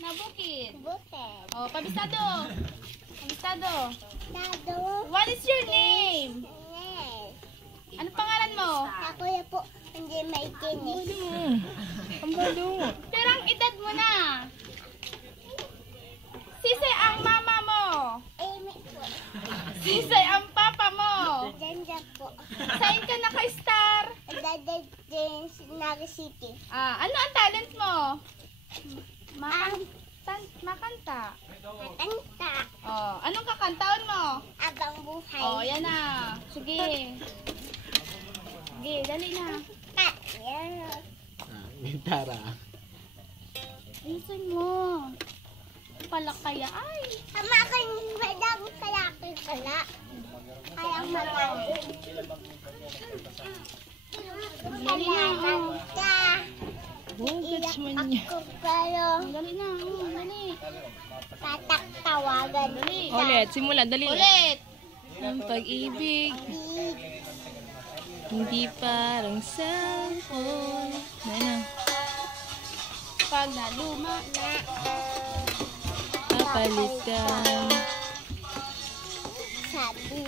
Na bukid. Bukid. Oh, pabisado. Pabisado. Dado. What is your name? Yes. Ano pangalan mo? Ako na po, hindi maikinig. Ang balo. Pero ang edad mo na. Sisay ang mama mo. Amy po. Sisay ang papa mo. Ganda po. Saan ka naka-star? Dada din Nag City. Ano ang talent mo? Makanta. Matanta. Oh, anong kakantaon mo? Abang buhay. Oh, yan na. Sige. Sige, dali na. Kat. Yan. Gitara. Ayusin mo. Pala kaya ay. Ama ko yung madang kalaki pala. Kaya malaki. Dali na. Oh. Ka. Bugats man niya. Ako pero Dali na. Oh, dali. tatak-tawagan. Dali. Ulit, simula, dali. Ulit. Ang pag-ibig, hindi parang cellphone. Ano? Pag naluma na. Papalitan. Sabi